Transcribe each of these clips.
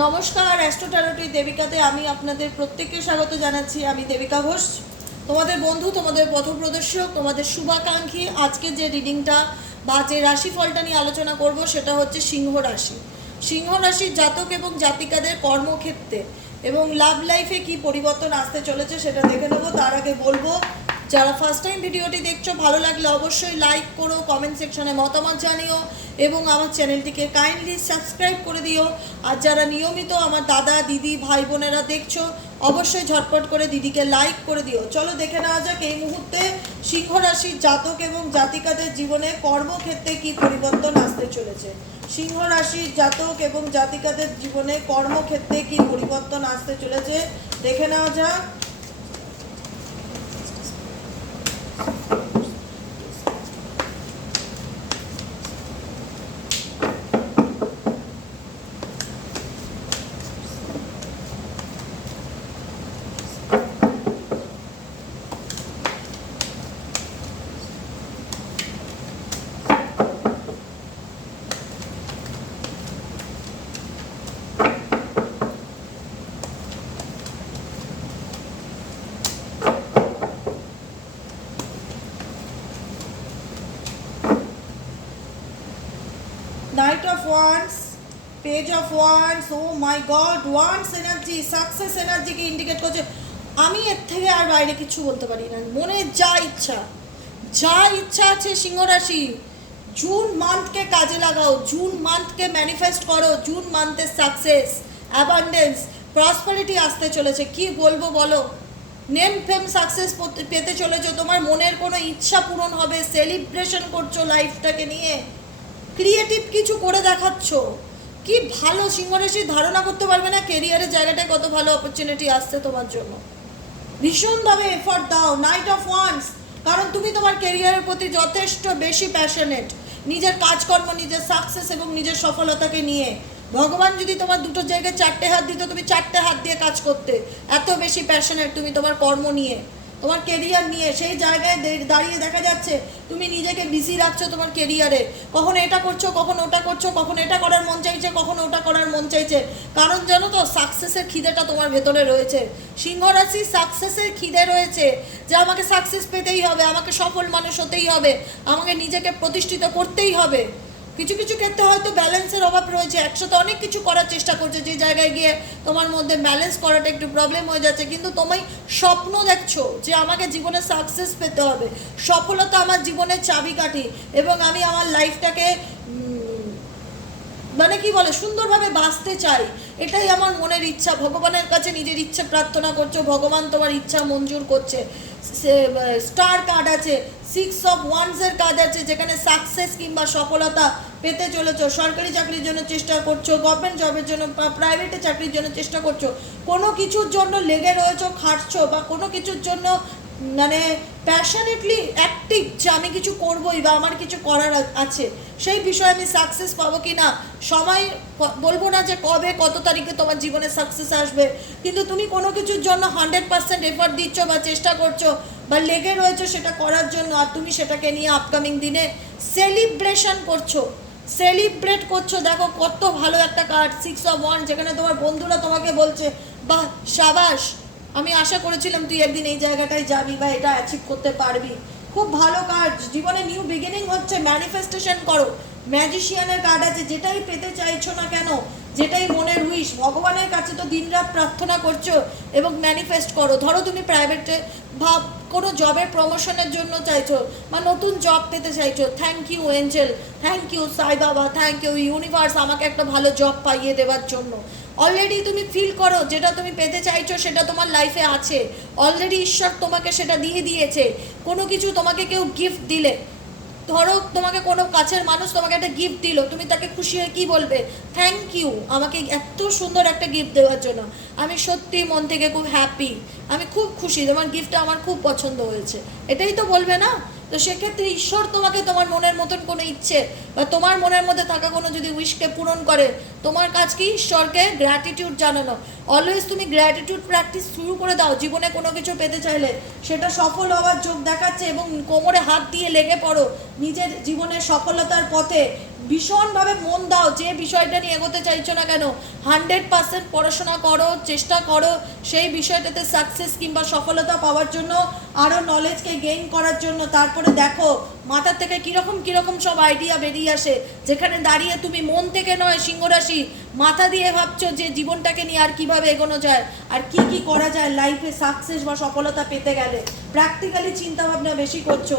নমস্কার অ্যাস্ট্রোটারোটি দেবিকাতে আমি আপনাদের প্রত্যেককে স্বাগত জানাচ্ছি। আমি দেবিকা ঘোষ। তোমাদের বন্ধু, তোমাদের পথপ্রদর্শক, তোমাদের শুভাকাঙ্ক্ষী, আজকে যে রিডিংটা বা যে রাশিফলটা নিয়ে আলোচনা করব সেটা হচ্ছে সিংহ রাশি। সিংহ রাশির জাতক এবং জাতিকাদের কর্মক্ষেত্রে এবং লাভ লাইফে কি পরিবর্তন আসতে চলেছে সেটা দেখে নেব। তার আগে বলব যারা ফার্স্ট টাইম ভিডিওটি দেখছ, ভালো লাগলে অবশ্যই লাইক করো কমেন্ট সেকশনে মতামত জানিও এবং আমার চ্যানেলটিকে কাইন্ডলি সাবস্ক্রাইব করে দিও। আর যারা নিয়মিত আমার দাদা, দিদি, ভাই বোনেরা দেখছ, অবশ্যই ঝটপট করে দিদিকে লাইক করে দিও। চলো দেখে নেওয়া যাক এই মুহূর্তে সিংহ রাশির জাতক এবং জাতিকাদের জীবনে কর্মক্ষেত্রে কি পরিবর্তন আসতে চলেছে। সিংহ রাশির জাতক এবং জাতিকাদের জীবনে কর্মক্ষেত্রে কি পরিবর্তন আসতে চলেছে, দেখে নেওয়া যাক। Thank you. Of wands page of wands oh my god wands energy success এনার্জিকে indicate করছে। আমি এর থেকে আর বাইরে কিছু বলতে পারি না। মনে যা ইচ্ছা যা ইচ্ছা আছে সিংহ রাশি জুন মান্থকে কাজে লাগাও জুন মান্থকে ম্যানিফেস্ট করো জুন মান্থের সাকসেস অ্যাবান্ডেন্স প্রসপারিটি আসতে চলেছে। কি বলব বলো? নেম ফেম সাকসেস পেতে চলেছে। তোমার মনের কোনো ইচ্ছা পূরণ হবে। সেলিব্রেশন করছ লাইফটাকে নিয়ে। ক্রিয়েটিভ কিছু করে দেখাচ্ছ। কি ভালো, সিংহরাশি ধারণা করতে পারবে না কেরিয়ারের জায়গাটায় কত ভালো অপরচুনিটি আসছে তোমার জন্য। ভীষণভাবে এফর্ট দাও নাইট অফ ওয়ান্স কারণ তুমি তোমার কেরিয়ারের প্রতি যথেষ্ট বেশি প্যাশনেট নিজের কাজকর্ম, নিজের সাকসেস এবং নিজের সফলতাকে নিয়ে। ভগবান যদি তোমার দুটো জায়গায় চারটে হাত দিত, তুমি চারটে হাত দিয়ে কাজ করতে। এত বেশি প্যাশনেট তুমি তোমার কর্ম নিয়ে। তোমার কেরিয়ার নিয়ে, সেই জায়গায় দাঁড়িয়ে দেখা যাচ্ছে। তুমি নিজেকে বিজি রাখছো তোমার কেরিয়ারে কখন এটা করছ, কখন ওটা করছ, কখন এটা করার মন চাইছে, কখন ওটা করার মন চাইছে। কারণ জানো তো সাকসেসের খিদেটা তোমার ভেতরে রয়েছে। সিংহ রাশি সাকসেসের খিদে রয়েছে। যে আমাকে সাকসেস পেতেই হবে, আমাকে সফল মানুষ হতেই হবে, আমাকে নিজেকে প্রতিষ্ঠিত করতেই হবে। কিছু কিছু ক্ষেত্রে হয়তো ব্যালেন্সের অভাব রয়েছে। একসাথে অনেক কিছু করার চেষ্টা করছে। যে জায়গায় গিয়ে তোমার মধ্যে ব্যালেন্স করাটা একটু প্রবলেম হয়ে যাচ্ছে। কিন্তু তোমায় স্বপ্ন দেখছ যে আমাকে জীবনে সাকসেস পেতে হবে। সফলতা আমার জীবনের চাবিকাঠি এবং আমি আমার লাইফটাকে মানে কি বলে, সুন্দরভাবে বাঁচতে চাই। এটাই আমার মনের ইচ্ছা। ভগবানের কাছে নিজের ইচ্ছে প্রার্থনা করছ, ভগবান তোমার ইচ্ছা মঞ্জুর করছে। স্টার কার্ড আছে, সিক্স অফ ওয়ান্সের কার্ড আছে, যেখানে সাকসেস কিংবা সফলতা পেতে চলেছো। সরকারি চাকরির জন্য চেষ্টা করছ, গভর্নমেন্ট জবের জন্য বা প্রাইভেটে চাকরির জন্য চেষ্টা করছ। কোনো কিছুর জন্য লেগে রয়েছো, খাটছো বা কোনো কিছুর জন্য মানে প্যাশনেটলি অ্যাক্টিভ যে আমি কিছু করবোই বা আমার কিছু করার আছে, সেই বিষয়ে আমি সাকসেস পাবো কি না সময় বলব না যে কবে, কত তারিখে তোমার জীবনে সাকসেস আসবে, কিন্তু তুমি কোনো কিছুর জন্য হান্ড্রেড পার্সেন্ট এফার্ট দিচ্ছ বা চেষ্টা করছ বা লেগে রয়েছো সেটা করার জন্য আর তুমি সেটাকে নিয়ে আপকামিং দিনে সেলিব্রেশন করছ সেলিব্রেট করছ। দেখো কত ভালো একটা কার্ড সিক্স অফ ওয়ান যেখানে তোমার বন্ধুরা তোমাকে বলছে, বাহ, সাবাস আমি আশা করেছিলাম তুই একদিন এই জায়গাটায় যাবি বা এটা অ্যাচিভ করতে পারবি। খুব ভালো কাজ। জীবনে নিউ বিগিনিং হচ্ছে। ম্যানিফেস্টেশন করো। ম্যাজিশিয়ানের কার্ড আছে। যেটাই পেতে চাইছো না কেন যেটাই মনের উইশ ভগবানের কাছে তো দিনরাত প্রার্থনা করছ এবং ম্যানিফেস্ট করো। ধরো তুমি প্রাইভেটে ভাব, কোনো জবের প্রমোশনের জন্য চাইছো বা নতুন জব পেতে চাইছো thank you angel thank you Sai Baba thank you universe আমাকে একটা ভালো জব পাইয়ে দেওয়ার জন্য। অলরেডি তুমি ফিল করো, যেটা তুমি পেতে চাইছো সেটা তোমার লাইফে আছে। অলরেডি ঈশ্বর তোমাকে সেটা দিয়ে দিয়েছে। কোনো কিছু তোমাকে কেউ গিফট দিলে ধরো তোমাকে কোনো কাছের মানুষ তোমাকে একটা গিফট দিল, তুমি তাকে খুশি হয়ে কী বলবে? থ্যাংক ইউ আমাকে এত সুন্দর একটা গিফট দেওয়ার জন্য। আমি সত্যি মন থেকে খুব হ্যাপি আমি খুব খুশি। তোমার গিফটটা আমার খুব পছন্দ হয়েছে। এটাই তো বলবে না? তো সেক্ষেত্রে ঈশ্বর তোমাকে তোমার মনের মতন কোনো ইচ্ছে বা তোমার মনের মধ্যে থাকা কোনো যদি উইশকে পূরণ করে, তোমার কাজ কি? ঈশ্বরকে গ্র্যাটিটিউড জানানো। অলওয়েজ তুমি গ্র্যাটিটিউড প্র্যাকটিস শুরু করে দাও। জীবনে কোনো কিছু পেতে চাইলে সেটা সফল হওয়ার যোগ দেখাচ্ছে এবং কোমরে হাত দিয়ে লেগে পড়ো। নিজের জীবনের সফলতার পথে ভীষণভাবে মন দাও, যে বিষয়টা নিয়ে এগোতে চাইছো না কেন হান্ড্রেড পার্সেন্ট পড়াশোনা করো, চেষ্টা করো, সেই বিষয়টাতে সাকসেস কিংবা সফলতা পাওয়ার জন্য আরও নলেজকে গেইন করার জন্য, তারপরে দেখো, মাথার থেকে কীরকম কীরকম সব আইডিয়া বেরিয়ে আসে, যেখানে দাঁড়িয়ে তুমি মন থেকে নয়, সিংহরাশি, মাথা দিয়ে ভাবছ যে জীবনটাকে নিয়ে আর কীভাবে এগোনো যায়, আর কি কি করা যায় লাইফে সাকসেস বা সফলতা পেতে গেলে প্র্যাকটিক্যালি চিন্তাভাবনা বেশি করছ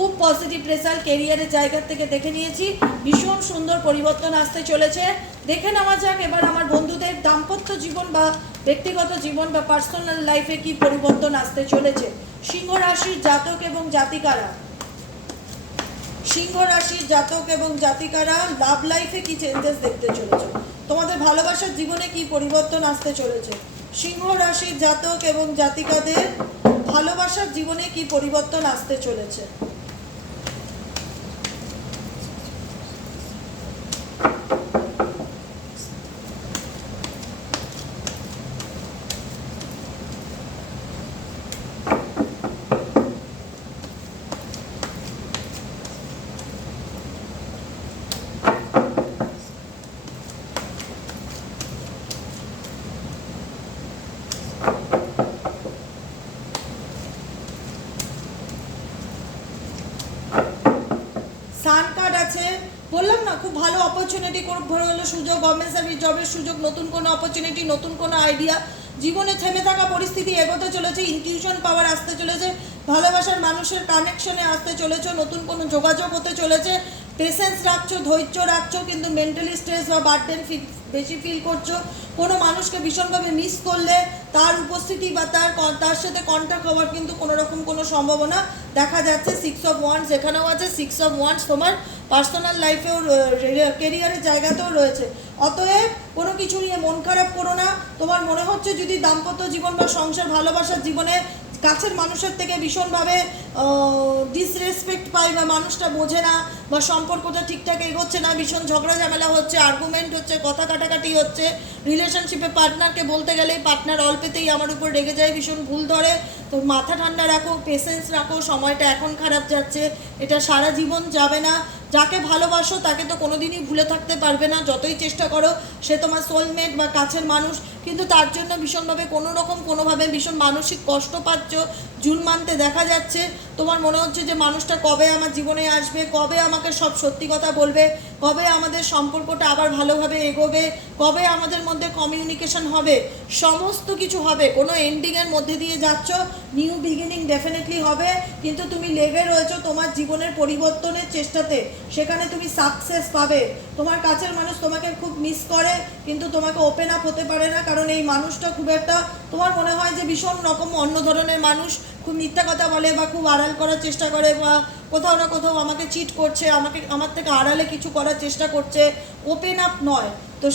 খুব পজিটিভ রেজাল্ট কেরিয়ারের জায়গা থেকে দেখে নিয়েছি। ভীষণ সুন্দর পরিবর্তন আসতে চলেছে। দেখে নেওয়া যাক এবার আমার বন্ধুদের দাম্পত্য জীবন বা ব্যক্তিগত জীবন বা পার্সোনাল লাইফে কি পরিবর্তন আসতে চলেছে। সিংহ রাশির জাতক এবং জাতিকারা। সিংহ রাশির জাতক এবং জাতিকারা লাভ লাইফে কি চেঞ্জেস দেখতে চলেছে? তোমাদের ভালোবাসার জীবনে কি পরিবর্তন আসতে চলেছে? সিংহ রাশির জাতক এবং জাতিকাদের ভালোবাসার জীবনে কি পরিবর্তন আসতে চলেছে সান কার্ড আছে বললাম না খুব ভালো অপরচুনিটি খুব ভালো সুযোগ গভর্নমেন্ট সার্ভিস জবের সুযোগ, নতুন কোনো অপরচুনিটি নতুন কোনো আইডিয়া জীবনে থেমে থাকা পরিস্থিতি এগোতে চলেছে ইনটিউশন পাওয়ার আসতে চলেছে, ভালোবাসার মানুষের কানেকশনে আসতে চলেছে, নতুন কোনো যোগাযোগ হতে চলেছে পেশেন্স রাখছো, ধৈর্য রাখছো, কিন্তু মেন্টালি স্ট্রেস বা বার্ডেন বেশি ফিল করছ, কোনো মানুষকে ভীষণভাবে মিস করলে তার উপস্থিতি বা তার তার সাথে কন্ট্যাক্ট হওয়ার কিন্তু কোনো রকম কোনো সম্ভাবনা দেখা যাচ্ছে সিক্স অফ ওয়ান্স এখানেও আছে সিক্স অফ ওয়ান্স তোমার পার্সোনাল লাইফেও কেরিয়ারের জায়গাতেও রয়েছে। অতএব কোনো কিছু নিয়ে মন খারাপ করো না। তোমার মনে হচ্ছে যদি দাম্পত্য জীবন বা সংসার ভালোবাসার জীবনে কাছের মানুষের থেকে ভীষণভাবে ডিসরেসপেক্ট পাই বা মানুষটা বোঝে না বা সম্পর্কটা ঠিকঠাক এগোচ্ছে না, ভীষণ ঝগড়া ঝামেলা হচ্ছে আর্গুমেন্ট হচ্ছে, কথা কাটাকাটি হচ্ছে রিলেশনশিপে পার্টনারকে বলতে গেলেই পার্টনার অল্পেতেই আমার উপর রেগে যায়, ভীষণ ভুল ধরে। তো মাথা ঠান্ডা রাখো পেশেন্স রাখো, সময়টা এখন খারাপ যাচ্ছে, এটা সারা জীবন যাবে না। যাকে ভালোবাসো তাকে তো কোনোদিনই ভুলে থাকতে পারবে না। যতই চেষ্টা করো, সে তোমার সোলমেট বা কাছের মানুষ কিন্তু তার জন্য ভীষণভাবে কোনো রকম কোনোভাবে ভীষণ মানসিক কষ্ট পাচ্ছ, জুন মানতে দেখা যাচ্ছে। তোমার মনে হচ্ছে যে মানুষটা কবে আমার জীবনে আসবে, কবে আমাকে সব সত্যি কথা বলবে, কবে আমাদের সম্পর্কটা আবার ভালোভাবে এগোবে, কবে আমাদের মধ্যে কমিউনিকেশন হবে, সমস্ত কিছু হবে। কোনো এন্ডিংয়ের মধ্যে দিয়ে যাচ্ছ নিউ বিগিনিং ডেফিনেটলি হবে, কিন্তু তুমি লেগে রয়েছো তোমার জীবনের পরিবর্তনের চেষ্টাতে। সেখানে তুমি সাকসেস পাবে। তোমার কাছের মানুষ তোমাকে খুব মিস করে, কিন্তু তোমাকে ওপেন আপ হতে পারে না কারণ এই মানুষটা খুব একটা, তোমার মনে হয় যে ভীষণ রকম অন্য ধরনের মানুষ, খুব মিথ্যা কথা বলে বা খুব আড়াল করার চেষ্টা করে বা কোথাও না কোথাও আমাকে চিট করছে, আমাকে, আমার থেকে আড়ালে কিছু করার চেষ্টা করছে ওপেন আপ নয়। তো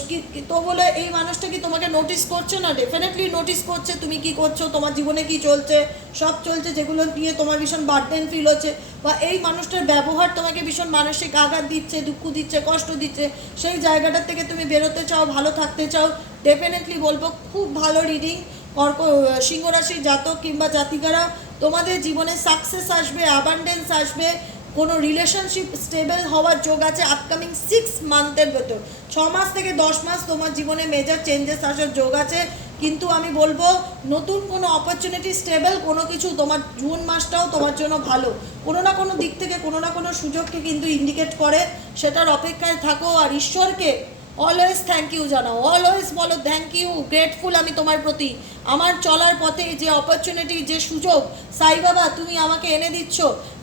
তো বলে এই মানুষটা কি তোমাকে নোটিস করছে না? ডেফিনেটলি নোটিস করছে। তুমি কি করছ? তোমার জীবনে কি চলছে? সব চলছে যেগুলো নিয়ে তোমার ভীষণ বার্ডেন ফিল হচ্ছে। বা এই মানুষটার ব্যবহার তোমাকে ভীষণ মানসিক আঘাত দিচ্ছে, দুঃখ দিচ্ছে, কষ্ট দিচ্ছে। সেই জায়গাটার থেকে তুমি বেরোতে চাও, ভালো থাকতে চাও। ডেফিনেটলি বলব, খুব ভালো রিডিং কর্ক সিংহ রাশির জাতক কিংবা জাতিকারা, তোমাদের জীবনে সাকসেস আসবে অ্যাবান্ডেন্স আসবে। কোনো রিলেশনশিপ স্টেবল হওয়ার যোগ আছে আপকামিং সিক্স মান্থের ভেতর। ছ মাস থেকে দশ মাস তোমার জীবনে মেজর চেঞ্জেস আসার যোগ আছে। কিন্তু আমি বলব, নতুন কোনো অপরচুনিটি স্টেবল কোনো কিছু তোমার জুন মাসটাও তোমার জন্য ভালো। কোনো না কোনো দিক থেকে কোনো না কোনো সুযোগকে কিন্তু ইন্ডিকেট করে। সেটার অপেক্ষায় থাকো আর ঈশ্বরকে অলওয়েজ থ্যাংক ইউ জানাও অলওয়েজ বলো থ্যাংক ইউ গ্রেটফুল আমি তোমার প্রতি। আমার চলার পথে যে অপরচুনিটি যে সুযোগ, সাই বাবা, তুমি আমাকে এনে দিচ্ছ,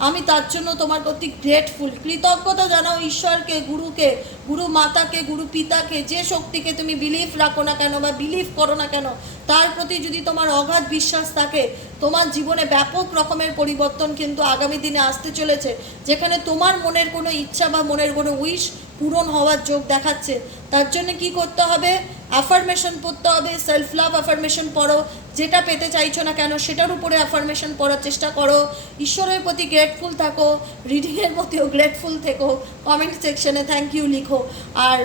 আমি তার জন্য তোমার প্রতি গ্রেটফুল কৃতজ্ঞতা জানাও ঈশ্বরকে, গুরুকে, গুরু মাতাকে, গুরু পিতাকে, যে শক্তিকে তুমি বিলিভ রাখো না কেন বা বিলিভ করো না কেন, তার প্রতি যদি তোমার অগাধ বিশ্বাস থাকে, তোমার জীবনে ব্যাপক রকমের পরিবর্তন কিন্তু আগামী দিনে আসতে চলেছে, যেখানে তোমার মনের কোনো ইচ্ছা বা মনের কোনো উইশ পূরণ হওয়ার যোগ দেখাচ্ছে। তার জন্য কি করতে হবে? অ্যাফার্মেশন পড়তে হবে সেলফ লাভ অ্যাফার্মেশন পড়ো, যেটা পেতে চাইছো না কেন সেটার উপরে অ্যাফার্মেশন পড়ার চেষ্টা করো। ঈশ্বরের প্রতি গ্রেটফুল থাকো রিডিংয়ের প্রতিও গ্রেটফুল থেকো কমেন্ট সেকশনে থ্যাংক ইউ লিখো। আর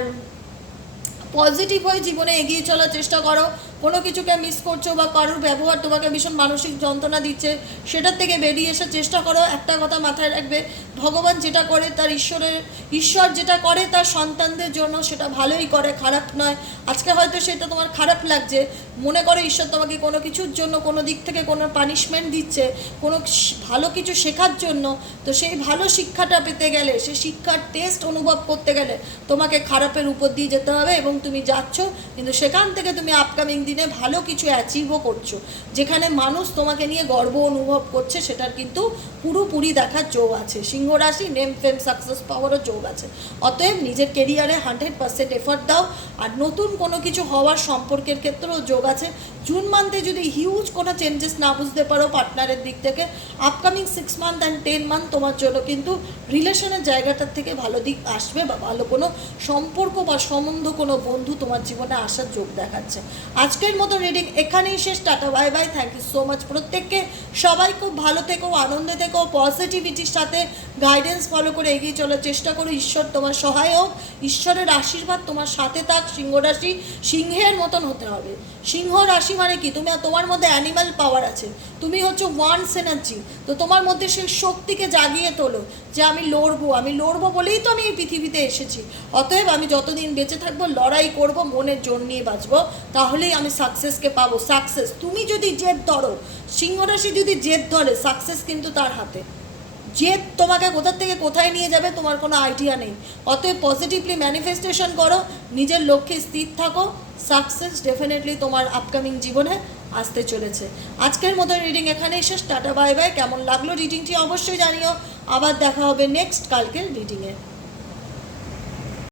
পজিটিভ হয়ে জীবনে এগিয়ে চলার চেষ্টা করো। কোনো কিছুকে মিস করছ বা কারোর ব্যবহার তোমাকে ভীষণ মানসিক যন্ত্রণা দিচ্ছে, সেটার থেকে বেরিয়ে এসে চেষ্টা করো, একটা কথা মাথায় রাখবে, ভগবান যেটা করে তার ঈশ্বরের, ঈশ্বর যেটা করে তার সন্তানদের জন্য সেটা ভালোই করে, খারাপ নয়। আজকে হয়তো সেটা তোমার খারাপ লাগছে, মনে করো ঈশ্বর তোমাকে কোনো কিছুর জন্য কোনো দিক থেকে কোনো পানিশমেন্ট দিচ্ছে, কোনো ভালো কিছু শেখার জন্য, তো সেই ভালো শিক্ষাটা পেতে গেলে সেই শিক্ষার টেস্ট অনুভব করতে গেলে তোমাকে খারাপের উপর দিয়ে যেতে হবে এবং তুমি যাচ্ছ, কিন্তু সেখান থেকে তুমি আপকামিং দিনে ভালো কিছু অ্যাচিভও করছ। যেখানে মানুষ তোমাকে নিয়ে গর্ব অনুভব করছে, সেটার কিন্তু পুরোপুরি দেখার যোগ আছে। সিংহ রাশি নেম ফেম সাকসেস পাওয়ারও যোগ আছে। অতএব নিজের কেরিয়ারে হান্ড্রেড পার্সেন্ট এফার্ট দাও। আর নতুন কোনো কিছু হওয়ার সম্পর্কের ক্ষেত্রেও যোগ আছে। জুন মান্থে যদি হিউজ কোনো চেঞ্জেস না বুঝতে পারো পার্টনারের দিক থেকে upcoming six month and ten month তোমার জন্য কিন্তু রিলেশনের জায়গাটার থেকে ভালো দিক আসবে বা ভালো কোনো সম্পর্ক বা সম্বন্ধ কোনো বন্ধু তোমার জীবনে আসার যোগ দেখাচ্ছে। আজকের মতো রিডিং এখানেই শেষ, tata bye bye thank you so much প্রত্যেককে। সবাই খুব ভালো থেকো, আনন্দে থেকো পজিটিভিটির সাথে গাইডেন্স ফলো করে এগিয়ে চলার চেষ্টা করো। ঈশ্বর তোমার সহায় হোক ঈশ্বরের আশীর্বাদ তোমার সাথে থাক, সিংহ রাশি, সিংহের মতন হতে হবে। সিংহ রাশি মানে কি? তুমি তোমার মধ্যে অ্যানিমাল পাওয়ার আছে। তুমি হচ্ছে ওয়ান্স এনার্জি তো তোমার মধ্যে সেই শক্তিকে জাগিয়ে তোলো যে আমি লড়বো। আমি লড়বো বলেই তো আমি এই পৃথিবীতে এসেছি। অতএব আমি যতদিন বেঁচে থাকব, লড়াই করব মনের জোর নিয়ে বাঁচবো, তাহলেই আমি সাকসেসকে পাবো। সাকসেস তুমি যদি জেদ ধরো সিংহ রাশি যদি জেদ ধরে সাকসেস কিন্তু তার হাতে। জেদ তোমাকে কোথার থেকে কোথায় নিয়ে যাবে তোমার কোনো আইডিয়া নেই। অতএব পজিটিভলি ম্যানিফেস্টেশন করো, নিজের লক্ষ্যে স্থির থাকো সাকসেস ডেফিনেটলি তোমার আপকামিং জীবনে আসতে চলেছে। আজকের মতো রিডিং এখানেই শেষ, টাটা বাই বাই কেমন লাগল রিডিংটি অবশ্যই জানিও। আবার দেখা হবে নেক্সট কালকের রিডিংয়ে